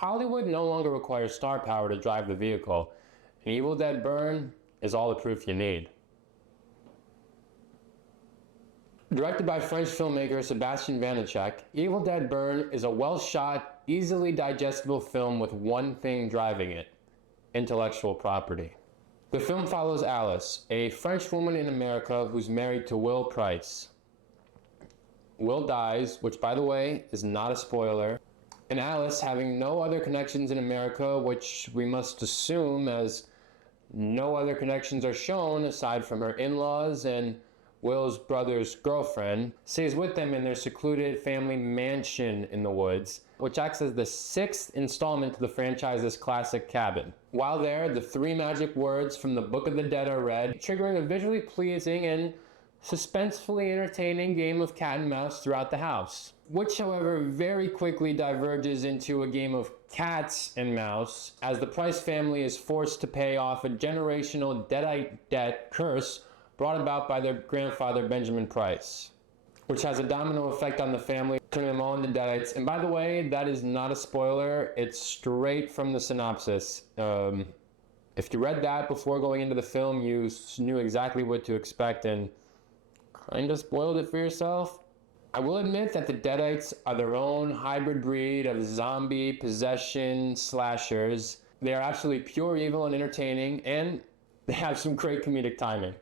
Hollywood no longer requires star power to drive the vehicle. An Evil Dead burn is all the proof you need. Directed by French filmmaker Sébastien Vanacek, Evil Dead Burn is a well-shot, easily digestible film with one thing driving it: intellectual property. The film follows Alice, a French woman in America who's married to Will Price. Will dies, which by the way is not a spoiler, and Alice, having no other connections in America, which we must assume as no other connections are shown aside from her in-laws and Will's brother's girlfriend, stays with them in their secluded family mansion in the woods, which acts as the 6th installment to the franchise's classic cabin. While there, the 3 magic words from the Book of the Dead are read, triggering a visually pleasing and suspensefully entertaining game of cat and mouse throughout the house, which however very quickly diverges into a game of cats and mouse as the Price family is forced to pay off a generational Deadite debt curse brought about by their grandfather Benjamin Price, which has a domino effect on the family, turning them all into Deadites. And by the way, that is not a spoiler, it's straight from the synopsis. If you read that before going into the film, you knew exactly what to expect and kind of spoiled it for yourself. I will admit that the Deadites are their own hybrid breed of zombie possession slashers. They are absolutely pure evil and entertaining, and they have some great comedic timing.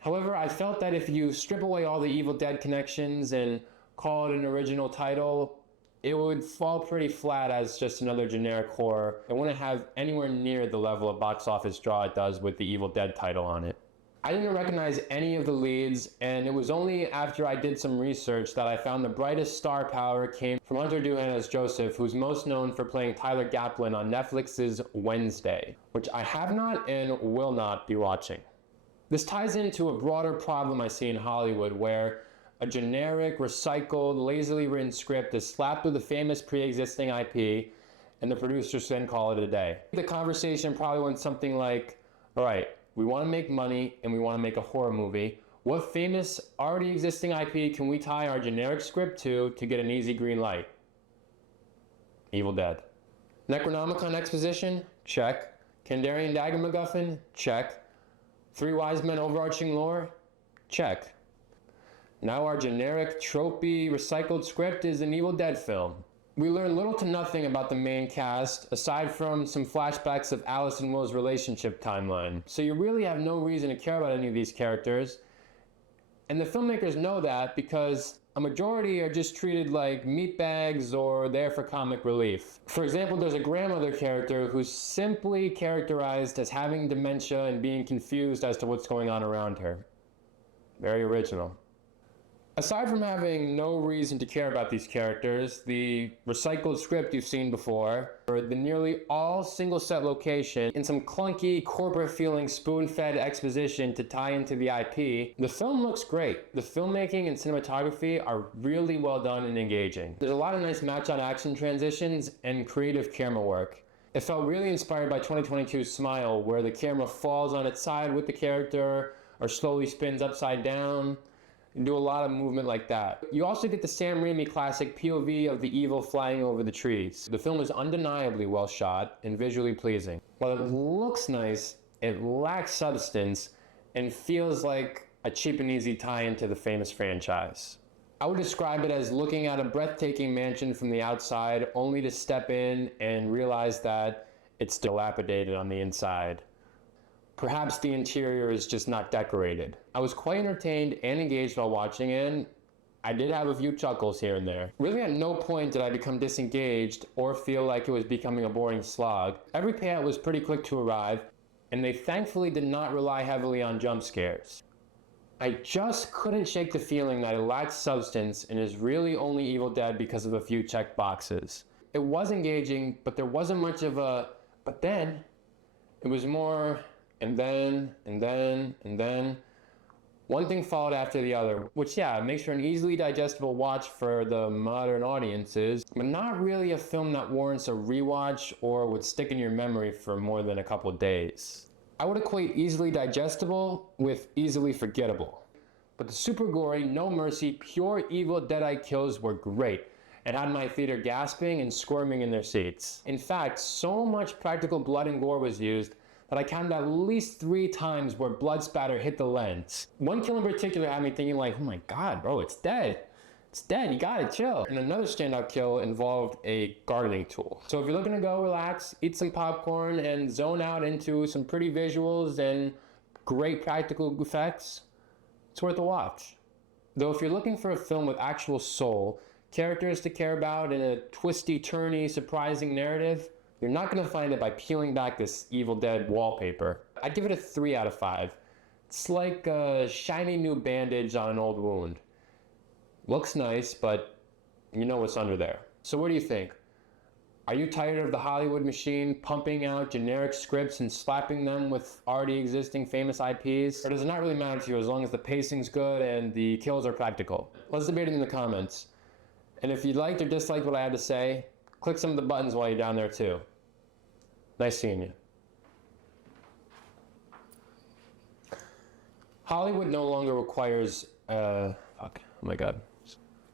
However, I felt that if you strip away all the Evil Dead connections and call it an original title, it would fall pretty flat as just another generic horror. It wouldn't have anywhere near the level of box office draw it does with the Evil Dead title on it. I didn't recognize any of the leads, and it was only after I did some research that I found the brightest star power came from Hunter Doohan as Joseph, who's most known for playing Tyler Gaplin on Netflix's Wednesday, which I have not and will not be watching. This ties into a broader problem I see in Hollywood where a generic, recycled, lazily written script is slapped with a famous pre-existing IP and the producers then call it a day. The conversation probably went something like, all right, we want to make money and we want to make a horror movie. What famous, already existing IP can we tie our generic script to get an easy green light? Evil Dead. Necronomicon exposition? Check. Kandarian Dagger MacGuffin? Check. 3 Wise Men overarching lore? Check. Now our generic, tropey, recycled script is an Evil Dead film. We learn little to nothing about the main cast, aside from some flashbacks of Alice and Will's relationship timeline. So you really have no reason to care about any of these characters. And the filmmakers know that because a majority are just treated like meatbags or there for comic relief. For example, there's a grandmother character who's simply characterized as having dementia and being confused as to what's going on around her. Very original. Aside from having no reason to care about these characters, the recycled script you've seen before, or the nearly all single set location, and some clunky corporate feeling spoon-fed exposition to tie into the IP, the film looks great. The filmmaking and cinematography are really well done and engaging. There's a lot of nice match-on action transitions and creative camera work. It felt really inspired by 2022's Smile, where the camera falls on its side with the character, or slowly spins upside down. And do a lot of movement like that. You also get the Sam Raimi classic POV of the evil flying over the trees. The film is undeniably well shot and visually pleasing. While it looks nice, it lacks substance and feels like a cheap and easy tie-in to the famous franchise. I would describe it as looking at a breathtaking mansion from the outside only to step in and realize that it's dilapidated on the inside. Perhaps the interior is just not decorated. I was quite entertained and engaged while watching it, and I did have a few chuckles here and there. Really at no point did I become disengaged or feel like it was becoming a boring slog. Every payout was pretty quick to arrive, and they thankfully did not rely heavily on jump scares. I just couldn't shake the feeling that it lacked substance and is really only Evil Dead because of a few checked boxes. It was engaging, but there wasn't much of a, but then. It was more, and then. One thing followed after the other, which makes for an easily digestible watch for the modern audiences, but not really a film that warrants a rewatch or would stick in your memory for more than a couple days. I would equate easily digestible with easily forgettable. But the super gory, no mercy, pure evil Deadite kills were great. and had my theater gasping and squirming in their seats. In fact, so much practical blood and gore was used that I counted at least 3 times where blood spatter hit the lens. One kill in particular had me thinking like, oh my god, bro, it's dead. It's dead, you gotta chill. And another standout kill involved a gardening tool. So if you're looking to go relax, eat some popcorn, and zone out into some pretty visuals and great practical effects, it's worth a watch. Though if you're looking for a film with actual soul, characters to care about, and a twisty, turny, surprising narrative, you're not gonna find it by peeling back this Evil Dead wallpaper. I'd give it a 3 out of 5. It's like a shiny new bandage on an old wound. Looks nice, but you know what's under there. So what do you think? Are you tired of the Hollywood machine pumping out generic scripts and slapping them with already existing famous IPs? Or does it not really matter to you as long as the pacing's good and the kills are practical? Let's debate it in the comments. And if you liked or disliked what I had to say, click some of the buttons while you're down there too. Nice seeing you. Hollywood no longer requires, oh my god.